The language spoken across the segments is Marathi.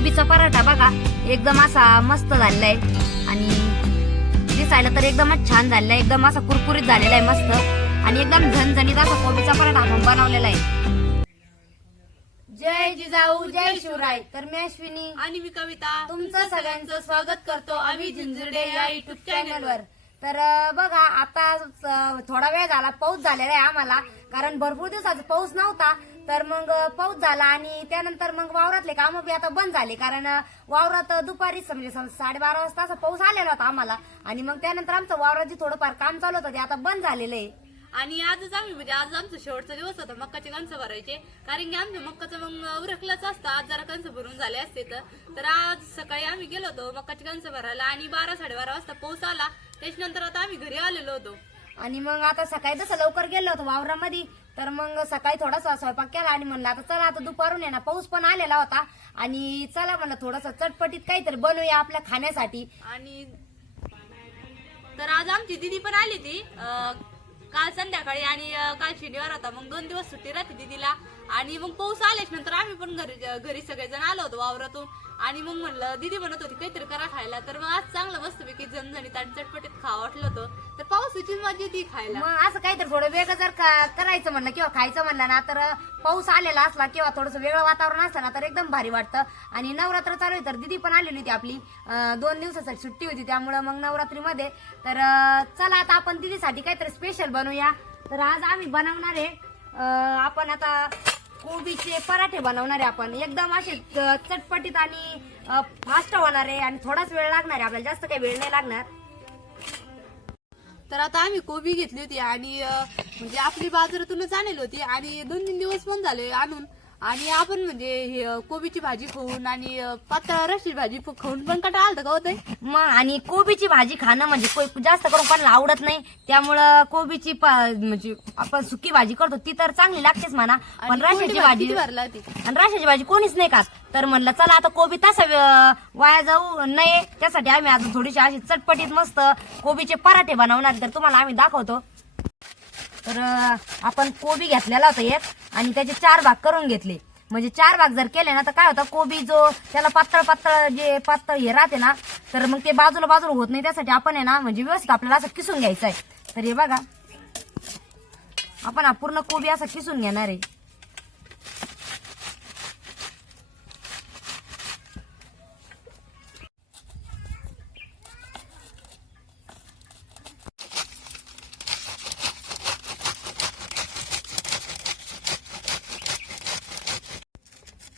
कोबीचा पराठा बघा एकदम असा मस्त झालेला आहे आणि दिसायला तर एकदमच छान झालेला आहे एकदम असा कुरकुरीत झालेला आहे मस्त. आणि एकदम झणझणीत असा कोबीचा पराठा आपण बनवलेला आहे. जय जिजाऊ जय शिवराय. तर मी अश्विनी. आणि मी कविता. तुमचं सगळ्यांचं स्वागत करतो आम्ही झिंझुर्डे या युट्यूब चॅनलवर तर बघा आता थोडा वेळ झाला पाऊस झालेला आहे आम्हाला. कारण भरपूर दिवसाचा पाऊस नव्हता. तर मग पाऊस झाला आणि त्यानंतर मग वावरातले काम बी आता बंद झाले. कारण वावरात दुपारी म्हणजे साडेबारा वाजता असा पाऊस आलेला होता आम्हाला. आणि मग त्यानंतर आमचं वावरात जे थोडंफार काम चालू होतं ते आता बंद झालेलं आहे. आणि आजच आम्ही म्हणजे आज आमचा शेवटचा दिवस होता. मक्काचे कणसं भरायचे. कारण की आमच्या मक्काचं मग उरकलंच असतं. आज जरा कणसं भरून झाले असते तर. तर आज सकाळी आम्ही गेलो होतो मक्काचे कणसं भरायला आणि बारा साडेबारा वाजता पाऊस आला. त्याच्यानंतर आता आम्ही घरी आलेलो होतो. आणि मग आता सकाळी तसं लवकर गेलो होतो वावरामध्ये तर मग सकाळी थोडासा स्वयंपाक केला आणि म्हणलं आता चला आता दुपारून आहे ना पाऊस पण आलेला होता. आणि चला म्हणलं थोडंसं चटपटीत काहीतरी बनवूया आपल्या खाण्यासाठी. आणि तर आज आमची दिदी पण आली ती काल संध्याकाळी आणि अं, काल शनिवार होता. मग दोन दिवस सुट्टी राहते दिदीला. आणि मग पाऊस आल्याच नंतर आम्ही पण घरी घरी सगळेजण आलो होतो वावरातून. आणि मग म्हणलं दिदी म्हणत होती काहीतरी करा खायला. तर मग आज चांगलं मस्तपैकी जणजणीत आणि चटपटीत खावं वाटलं होतं. तर पावसाची मजा ती खायला. मग असं काहीतरी थोडं वेगळं जर का- करायचं म्हणलं किंवा खायचं म्हणलं ना तर पाऊस आलेला असला किंवा थोडंसं वेगळं वातावरण असलं ना तर एकदम भारी वाटतं. आणि नवरात्र चालू आहे तर दिदी पण आलेली होती आपली. अं, दोन दिवसासाठी सुट्टी होती त्यामुळं मग नवरात्रीमध्ये. तर अं, चला आता आपण दिदीसाठी काहीतरी स्पेशल बनवूया. तर आज आम्ही बनवणार आहे अं, आपण आता कोबीचे पराठे बनवणार आहे आपण. एकदम असे चटपटीत आणि फास्ट होणार आहे आणि थोडाच वेळ लागणार. आहे आपल्याला जास्त काही वेळ नाही लागणार. तर आता आम्ही कोबी घेतली होती आणि म्हणजे आपली बाजारातूनच आणली होती आणि दोन तीन दिवस पण झाले आणून. आणि आपण म्हणजे हे, अं, कोबीची भाजी खाऊन आणि अं, पातळ रशी भाजी प- खाऊन पण कंटाळा आलता का होतंय मग आणि कोबीची भाजी खाणं म्हणजे कोई- जास्त करून कोणाला आवडत नाही. त्यामुळं कोबीची प- म्हणजे आपण सुकी भाजी करतो ती तर चांगली लागतेच म्हणा. पण रशाची भाजी भरला ती? आणि रशाची भाजी कोणीच नाही खात. तर म्हणलं चला आता कोबी तसा वे- वाया जाऊ नये. त्यासाठी आम्ही आता थोडीशी अशी चटपटीत मस्त कोबीचे पराठे बनवणार तर तुम्हाला आम्ही दाखवतो. तर अं, आपण कोबी घेतलेला होता एक. आणि त्याचे चार भाग करून घेतले. म्हणजे चार भाग जर केले ना तर काय होतं? कोबी जो त्याला पातळ पातळ जे पातळ हे राहते ना तर मग ते बाजूला बाजूला होत नाही. त्यासाठी आपण आहे ना म्हणजे व्यवस्थित आपल्याला असं किसून घ्यायचं आहे तर हे बघा. आपण हा पूर्ण कोबी असा किसून घेणार आहे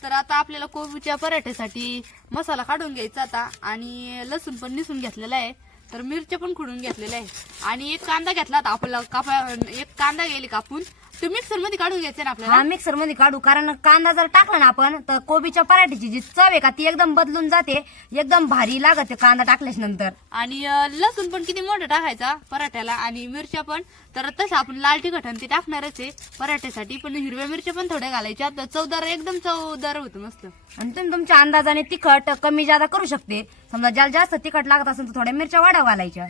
तर आता आपल्याला कोबीच्या पराठ्यासाठी मसाला काढून घ्यायचा आता. आणि लसूण पण निसून घेतलेला आहे. तर मिरच्या पण खुडून घेतलेल्या आहे आणि एक कांदा घेतला आता आपल्याला कापा एक कांदा गेली कापून. तो मिक्सरमध्ये काढून घ्यायचा ना आपल्याला? हा मिक्सरमध्ये काढू. कारण कांदा जर टाकला ना आपण तर कोबीच्या पराठ्याची जी चव आहे का ती एकदम बदलून जाते. एकदम भारी लागत कांदा टाकल्याच्या नंतर. आणि अं, लसूण पण किती मोठं टाकायचा पराठ्याला आणि मिरच्या पण. तर तसं आपण लाल तिखट आणि ते टाकणारच आहे पराठ्यासाठी. पण हिरव्या मिरच्या पण थोड्या घालायच्या. तर चवदार एकदम चवदार होतं मस्त. आणि तुम्ही तुमच्या अंदाजाने तिखट कमी जादा करू शकते. समजा ज्याला जास्त तिखट लागत असेल तर थोड्या मिरच्या वाढव घालायच्या.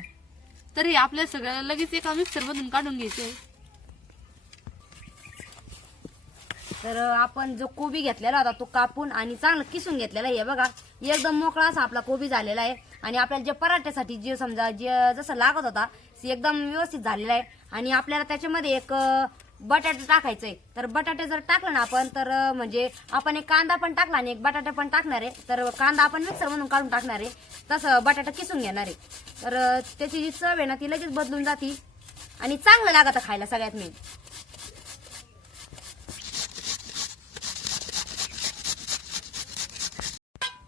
तर हे आपल्या सगळ्याला लगेच एका मिक्सर मधून काढून घ्यायचंय तर आपण जो कोबी घेतलेला होता तो कापून आणि चांगला किसून घेतलेला आहे. बघा एकदम मोकळा असा आपला कोबी झालेला आहे. आणि आपल्याला जे पराठ्यासाठी जे समजा जे जसं लागत होता ते एकदम व्यवस्थित झालेला आहे. आणि आपल्याला त्याच्यामध्ये एक बटाटा टाकायचं आहे. तर बटाटे जर टाकलं ना आपण तर म्हणजे आपण एक कांदा पण टाकला आणि एक बटाटा पण टाकणार आहे. तर कांदा आपण मिक्सर म्हणून काढून टाकणार आहे. तसं बटाटा किसून घेणार आहे. तर त्याची जी चव आहे ना ती लगेच बदलून जाते. आणि चांगलं लागतं खायला सगळ्यात मेन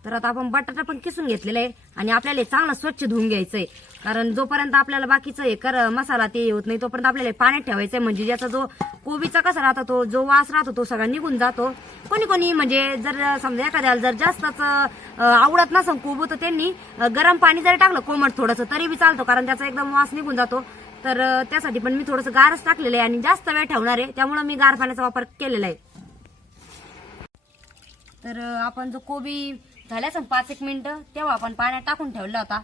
तर आता आपण बटाटा पण किसून घेतलेला आहे आणि आपल्याला चांगला स्वच्छ धुवून घ्यायचंय. कारण जोपर्यंत आपल्याला बाकीचं हे कर मसाला ते होत नाही तोपर्यंत आपल्याला पाण्यात ठेवायचंय. म्हणजे ज्याचा जो कोबीचा कसा राहतो तो जो वास राहतो तो सगळा निघून जातो. कोणी कोणी म्हणजे जर समजा एखाद्याला जर जास्तच आवडत नसेल कोबू तर त्यांनी गरम पाणी जरी टाकलं कोमट थोडंसं तरी बी चालतो. कारण त्याचा एकदम वास निघून जातो. तर त्यासाठी पण मी थोडंसं गारच टाकलेलं आहे आणि जास्त वेळ ठेवणार आहे. त्यामुळे मी गार पाण्याचा वापर केलेला आहे. तर आपण जो कोबी झाल्या असं पाच एक मिनिटं तेव्हा आपण पाण्यात टाकून ठेवला होता.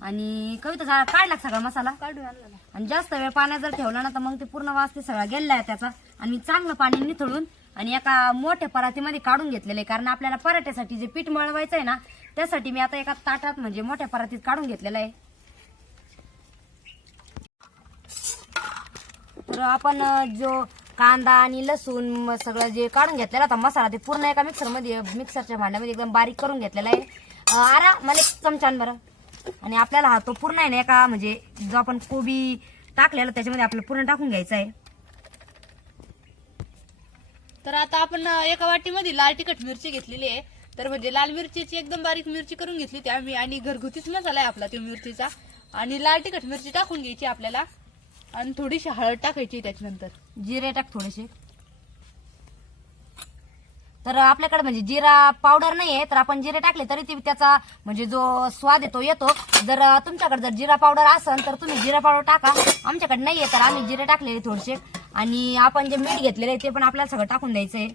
आणि कविता झाला काढला का सगळा मसाला? काढून आणला आणि जास्त वेळ पाण्यात जर ठेवला ना तर मग ते पूर्ण वास ते सगळा गेलेला आहे त्याचा. आणि चांगलं पाणी निथळून आणि एका मोठ्या परातीमध्ये काढून घेतलेलं आहे. कारण आपल्याला पराठ्यासाठी जे पीठ मळवायचं आहे ना त्यासाठी मी आता एका ताटात म्हणजे मोठ्या परातीत काढून घेतलेलं आहे. तर आपण जो कांदा आणि लसूण म- सगळं जे काढून घेतलेला होता मसाला ते पूर्ण एका मिक्सरमध्ये मिक्सरच्या भांड्यामध्ये एकदम बारीक करून घेतलेला आहे. अं, आरा मला एक चमचान बरं. आणि आपल्याला हा तो पूर्ण आहे ना एका म्हणजे जो आपण कोबी टाकलेला त्याच्यामध्ये आपल्याला पूर्ण टाकून घ्यायचा आहे. तर आता आपण अं, एका वाटीमध्ये लाल तिखट मिरची घेतलेली आहे. तर म्हणजे लाल मिरचीची एकदम बारीक मिरची करून घेतली होती आम्ही. आणि घरगुतीच मसाला आहे आपला तो मिरचीचा. आणि लाल तिखट मिरची टाकून घ्यायची आपल्याला. आणि थोडीशी हळद टाकायची त्याच्यानंतर. जिरे टाक थोडेसे. तर आपल्याकडे म्हणजे जिरा पावडर नाही आहे तर आपण जिरे टाकले तरी ते त्याचा म्हणजे जो स्वाद येतो येतो. जर तुमच्याकडे जर जिरा पावडर असेल तर तुम्ही जिरा पावडर टाका. आमच्याकडे नाही आहे तर आम्ही जिरे टाकलेले थोडेसे. आणि आपण जे मीठ घेतलेले आहे ते पण आपल्याला सगळं टाकून द्यायचं आहे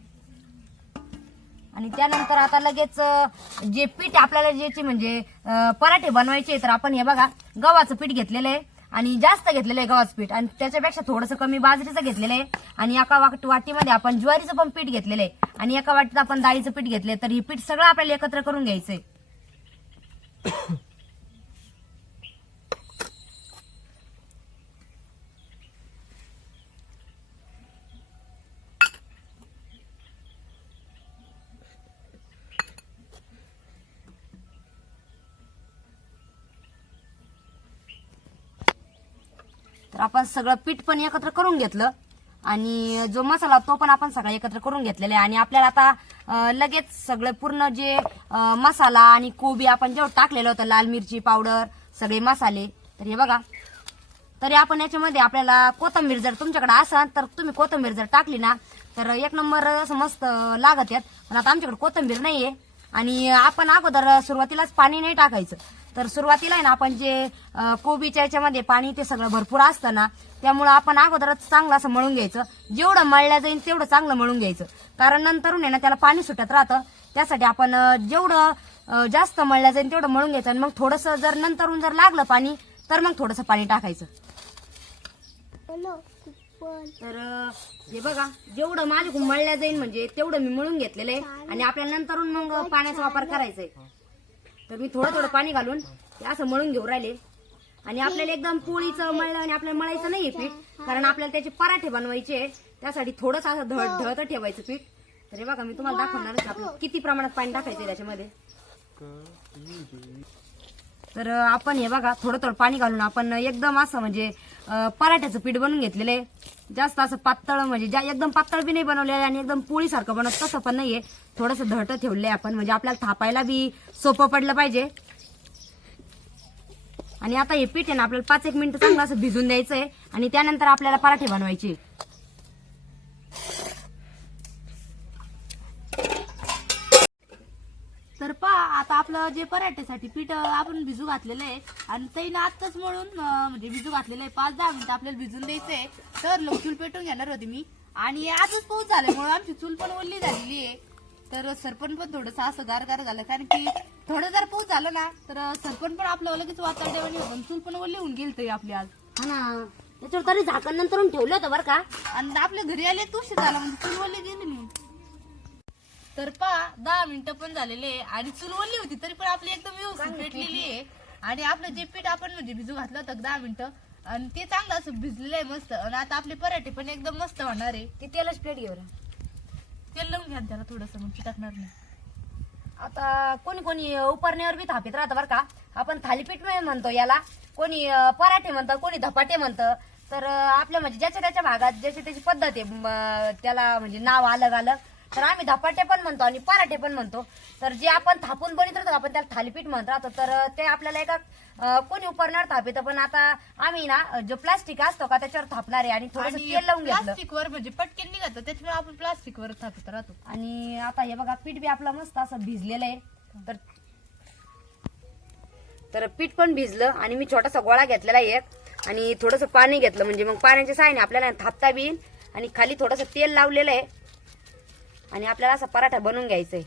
आणि त्यानंतर आता लगेच जे पीठ आपल्याला ज्याची म्हणजे पराठे बनवायचे तर आपण हे बघा गव्हाचं पीठ घेतलेलं आहे. आणि जास्त घेतलेलं आहे गव्हाचं पीठ. आणि त्याच्यापेक्षा थोडंसं कमी बाजरीचं घेतलेलं आहे. आणि एका वाट- वाटीमध्ये आपण ज्वारीचं पण पीठ घेतलेलं आहे. आणि एका वाटीत आपण डाळीचं पीठ घेतलंय. तर हे पीठ सगळं आपल्याला एकत्र करून घ्यायचंय. तर आपण सगळं पीठ पण एकत्र करून घेतलं. आणि जो मसाला तो पण आपण सगळा एकत्र करून घेतलेला आहे. आणि आपल्याला आता लगेच सगळं पूर्ण जे मसाला आणि कोबी आपण जेव्हा टाकलेलं होतं लाल मिरची पावडर सगळे मसाले तर हे बघा. तरी आपण याच्यामध्ये आपल्याला कोथंबीर जर तुमच्याकडे असाल तर तुम्ही कोथंबीर जर टाकली ना तर एक नंबर असं मस्त लागत आहेत पण आता आमच्याकडे कोथंबीर आहे आणि आपण अगोदर सुरुवातीलाच पाणी नाही टाकायचं. तर सुरुवातीला आहे ना आपण जे कोबीच्या याच्यामध्ये पाणी ते सगळं भरपूर असतं ना त्यामुळं आपण अगोदरच चांगलं असं मळून घ्यायचं. जेवढं मळल्या जाईल तेवढं चांगलं मळून घ्यायचं. कारण नंतरून आहे ना त्याला पाणी सुटत राहतं. त्यासाठी आपण जेवढं जास्त मळल्या जाईल तेवढं मळून घ्यायचं आणि मग थोडंसं जर नंतरून जर लागलं पाणी तर मग थोडंसं पाणी टाकायचं. तर हे बघा जेवढं माझ्याकडून मळल्या जाईल म्हणजे तेवढं मी मळून घेतलेलं आहे. आणि आपल्याला नंतरून मग पाण्याचा वापर करायचा आहे. तर मी थोडं थोडं पाणी घालून ते असं मळून घेऊ राहिले. आणि आपल्याला एकदम पोळीचं मळलं आणि आपल्याला मळायचं नाहीये पीठ कारण आपल्याला त्याचे पराठे बनवायचे त्यासाठी थोडंसं असं धळ धळतं ठेवायचं पीठ. तर हे बघा मी तुम्हाला दाखवणारच आपलं किती प्रमाणात पाणी टाकायचं त्याच्यामध्ये. तर आपण हे बघा थोडं थोडं पाणी घालून आपण एकदम असं म्हणजे पराठ्याचं पीठ बनवून घेतलेलं आहे. जास्त असं पातळ म्हणजे ज्या एकदम पातळ बी नाही बनवलेलं आहे आणि एकदम पोळीसारखं बनवत तसं पण नाहीये. थोडंसं ठेवलं ठेवलंय आपण म्हणजे आपल्याला थापायला बी सोपं पडलं पाहिजे. आणि आता हे पीठ आहे ना आपल्याला पाच एक मिनटं चांगलं असं भिजून द्यायचं आहे आणि त्यानंतर आपल्याला पराठे बनवायचे तर पहा आता आपलं जे पराठ्यासाठी पीठ आपण भिजू घातलेलं आहे. आणि तैनं आत्ताच म्हणून म्हणजे भिजू घातलेलं आहे. पाच दहा मिनिटं आपल्याला भिजून द्यायचं आहे तर लोक चूल पेटून घेणार होती मी. आणि आजच पाऊस झाल्यामुळे आमची चूल पण ओली झालेली आहे. तर सरपण पण थोडंसं असं गार गार झालं. कारण की थोडं जर पाऊस झाला ना तर सरपण पण आपलं लगेच वातावरण चूल पण ओली होऊन गेली तरी आपली आज. हा ना. त्याच्यावर तरी झाकण नंतरून ठेवलं होतं बरं का? आणि आपल्या घरी आले तुळशी झाला म्हणजे चुलवली गेली मग तर पा दहा मिनिटं पण झालेले आहे आणि चुलवली होती तरी पण आपली एकदम व्यवस्थित पेटलेली आहे. आणि आपलं जे पीठ आपण म्हणजे भिजू घातलं होतं दहा मिनिटं आणि ते चांगलं असं भिजलेलं आहे मस्त. आणि आता आपले पराठे पण एकदम मस्त होणार आहे. ती तेलच प्लेट घेऊ. तेल लावून घ्या ना त्याला थोडस मग टाकणार नाही. आता कोणी कोणी उपरण्यावर बी थापित राहतं बरं का. आपण थालीपीठ नाही म्हणतो याला. कोणी अं, पराठे म्हणतं कोणी धपाटे म्हणतं. तर अं, आपल्या म्हणजे ज्याच्या त्याच्या भागात ज्याची त्याची पद्धत आहे म, त्याला म्हणजे नाव अलग अलग तर आम्ही धपाटे पण म्हणतो आणि पराठे पण म्हणतो. तर जे आपण थापून बनवत राहतो आपण त्याला थालीपीठ म्हणत राहतो. तर ते आपल्याला एका कोणी उपरण्यावर थापित पण आता आम्ही ना जो प्लास्टिक असतो का त्याच्यावर थापणार आहे आणि थोडंसं तेल लावून घेतलं. प्लास्टिकवर म्हणजे पटकन निघत त्याच्यामुळे आपण प्लास्टिकवर थापत राहतो. आणि आता हे बघा पीठ बी आपलं मस्त असं भिजलेलं आहे. तर तर पीठ पण भिजलं आणि मी छोटासा गोळा घेतलेला आहे एक. आणि थोडंसं पाणी घेतलं म्हणजे मग पाण्याच्या साहाय्याने आपल्याला थापता बी आणि खाली थोडंसं तेल लावलेलं आहे. आणि आपल्याला असा पराठा बनवून घ्यायचा आहे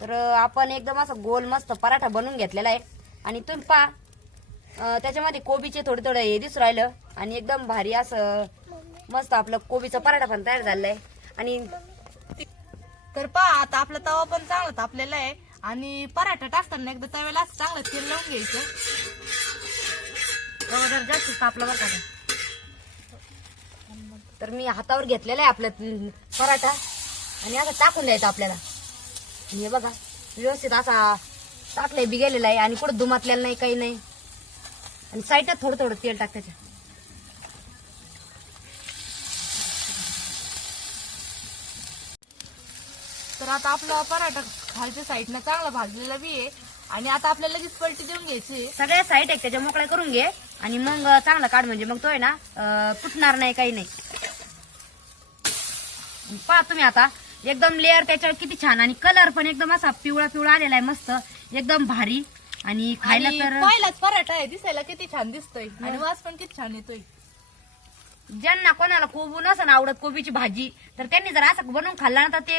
तर आपण एकदम असं गोल मस्त पराठा बनवून घेतलेला आहे. आणि तुम्ही पा त्याच्यामध्ये कोबीचे थोडे थोडं हे दिसून राहिलं. आणि एकदम भारी असं मस्त आपलं कोबीचा पराठा पण तयार झालाय आणि तर पहा आता आपला तवा पण चांगला तापलेला आहे. आणि पराठा टाकताना एकदा तव्याला असं चांगलं तेल लावून घ्यायचं. जरा जास्त तापला बरं का. तर मी हातावर घेतलेला आहे आपला पराठा. आणि आता टाकून द्यायचा आपल्याला. हे बघा व्यवस्थित असा टाकलाय बी गेलेला आहे आणि कुठं दुमातलेला नाही काही नाही. आणि साईडला थोडं थोडं तेल टाक त्याच्या तर आता आपला पराठा खालच्या साईडनं चांगला भाजलेला बी आहे. आणि आता आपल्याला लगेच पलटी देऊन घ्यायची सगळ्या साईड आहे त्याच्या मोकळ्या करून घे. आणि मग चांगला काढ म्हणजे. मग तो आहे ना अं, तुटणार नाही काही नाही. पहा तुम्ही आता एकदम लेअर त्याच्यावर किती छान आणि कलर पण एकदम असा पिवळा पिवळा आलेला आहे मस्त. एकदम भारी. आणि खायला आणि तर पहिलाच पराठा आहे दिसायला किती छान दिसतोय. आणि वास पण किती छान येतोय. ज्यांना कोणाला कोबू नसन आवडत कोबीची भाजी तर त्यांनी जर असं बनवून खाल्ला ना तर ते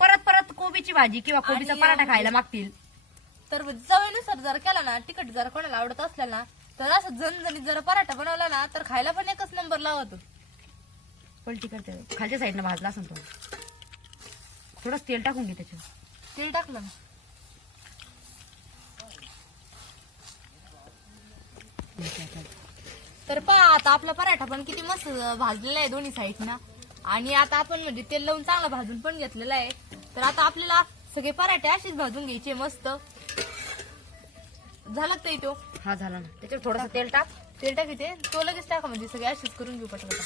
परत परत कोबीची भाजी किंवा कोबीचा आणि, पराठा खायला मागतील. तर चवीनुसार जर केला ना तिखट जर कोणाला आवडत असला ना तर असं झणझणीत जर पराठा बनवला ना तर खायला पण एकच नंबर लावतो पलटी करते. खालच्या साईडनं भाजला असं तो. थोडंच तेल टाकून घे त्याच्यावर. तेल टाकलं ना. तर पहा आता आपला पराठा पण किती मस्त भाजलेला आहे दोन्ही साईडनं आणि आता आपण म्हणजे तेल लावून चांगला भाजून पण घेतलेला आहे. तर आता आपल्याला सगळे पराठे असेच भाजून घ्यायचे मस्त. झाला का तो? हा झाला ना. त्याच्यावर थोडंसं तेल टाक. तेल टाकीते तो लगेच टाका म्हणजे सगळे असेच करून घेऊ पटकन.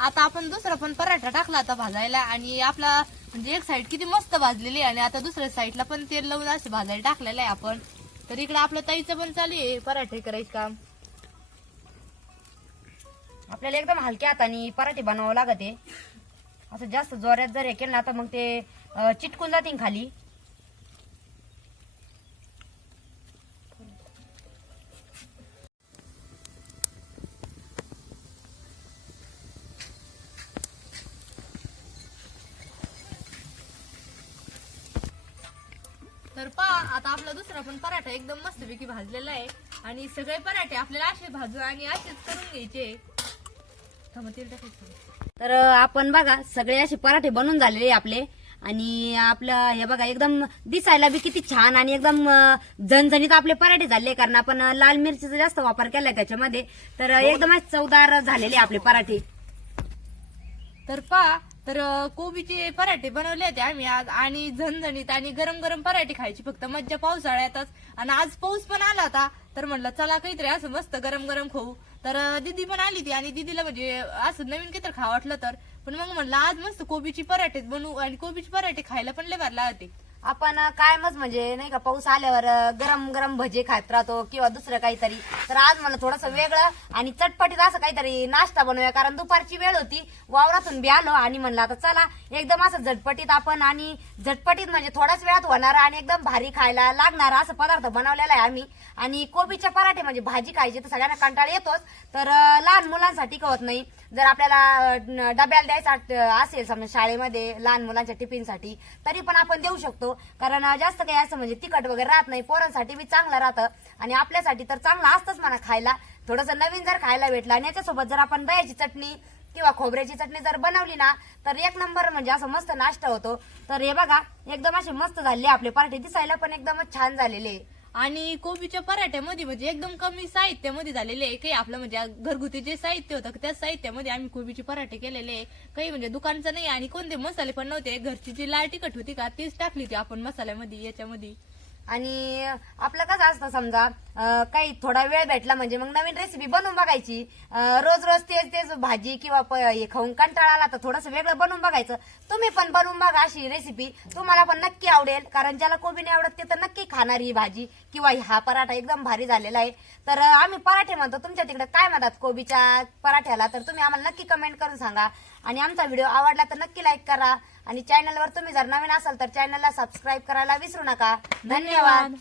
आता आपण दुसरा पण पराठा टाकला आता भाजायला आणि आपला म्हणजे एक साईड किती मस्त भाजलेली आहे आणि आता दुसऱ्या साईडला पण तेल लावून असं भाजायला टाकलेलं आहे आपण. तर इकडे आपलं ताईचं पण चालू आहे. पराठे करायचं काम. आपल्याला एकदम हलक्या हाताने पराठे बनवावं लागत. आहे असं जास्त जोऱ्यात जर हे केलं ना तर मग ते चिटकून जातील खाली. तर पहा आता आपला दुसरा पण पराठा एकदम मस्तपैकी भाजलेला आहे. आणि सगळे पराठे आपल्याला असे भाजू आणि असेच करून घ्यायचे. थांबा, तेल टाकायचं. तर आपण बघा सगळे असे पराठे बनून झालेले आहे आपले. आणि आपलं हे बघा एकदम दिसायला बी किती छान आणि एकदम अं, झणझणीत आपले पराठे झाले. कारण आपण लाल मिरचीचा जास्त वापर केलाय त्याच्यामध्ये. तर एकदम चवदार झालेले आपले पराठे. तर पहा तर अं, कोबीचे पराठे बनवले होते आम्ही आज आणि झणझणीत आणि गरम गरम पराठे खायची. फक्त मज्जा पावसाळ्यातच. आणि आज पाऊस पण आला होता. तर म्हणलं चला काहीतरी असं मस्त गरम गरम खाऊ. तर अं, दीदी पण आली ती आणि दीदीला म्हणजे असं नवीन काहीतरी खावं वाटलं तर. पण मग म्हणलं आज मस्त कोबीची पराठेच बनवू. आणि कोबीचे पराठे खायला पण लय भारी लागते. आपण कायमच म्हणजे नाही का पाऊस आल्यावर गरम गरम भजे खात राहतो किंवा दुसरं काहीतरी. तर आज मला थोडंसं वेगळं आणि चटपटीत असं काहीतरी नाश्ता बनवूया कारण दुपारची वेळ होती. वावरातून बी आलो आणि म्हणलं आता चला एकदम असं झटपटीत आपण आणि झटपटीत म्हणजे थोड्याच वेळात होणार आणि एकदम भारी खायला लागणार असं पदार्थ बनवलेला आहे आम्ही. आणि कोबीचे पराठे म्हणजे भाजी खायची तर सगळ्यांना कंटाळा येतोच. तर लहान मुलांसाठी कळत नाही. जर आपल्याला डब्याला द्यायचा असेल समजा शाळेमध्ये लहान मुलांच्या टिफिनसाठी तरी पण आपण देऊ शकतो. कारण जास्त काही असं म्हणजे तिखट वगैरे राहत नाही. पोरांसाठी बी चांगलं राहतं. आणि आपल्यासाठी तर चांगलं असतंच म्हणा खायला. थोडंसं नवीन जर खायला भेटलं आणि याच्यासोबत जर आपण दह्याची चटणी किंवा खोबऱ्याची चटणी जर बनवली ना तर एक नंबर म्हणजे असं मस्त नाश्ता होतो. तर हे बघा एकदम असे मस्त झाले आपले पार्टी दिसायला पण एकदमच छान झालेले आहे. आणि कोबीच्या पराठ्यामध्ये म्हणजे एकदम कमी साहित्यामध्ये झालेले आहे. काही आपलं म्हणजे घरगुती जे साहित्य होतं त्या साहित्यामध्ये आम्ही कोबीचे पराठे केलेले आहे. काही म्हणजे दुकानचं नाही आणि कोणते मसाले पण नव्हते. घरची जी लाल तिखट होती का तीच टाकली होती आपण मसाल्यामध्ये याच्यामध्ये. आणि आपलं कसं असतं समजा काही थोडा वेळ भेटला म्हणजे मग नवीन रेसिपी बनवून बघायची. रोज रोज तेच तेच भाजी किंवा प- हे खाऊन कंटाळा आला तर थोडंसं वेगळं बनवून बघायचं. तुम्ही पण बनवून बघा अशी रेसिपी तुम्हाला पण नक्की आवडेल कारण ज्याला कोबी नाही आवडत ते तर नक्की खाणार ही भाजी किंवा हा पराठा एकदम भारी झालेला आहे. तर आम्ही पराठे म्हणतो. तुमच्या तिकडे काय म्हणतात कोबीच्या पराठ्याला? तर तुम्ही आम्हाला नक्की कमेंट करून सांगा. आणि आमचा व्हिडिओ आवडला तर नक्की लाईक करा. आणि चॅनलवर तुम्ही जर नवीन असाल तर चॅनलला सबस्क्राईब करायला विसरू नका. धन्यवाद.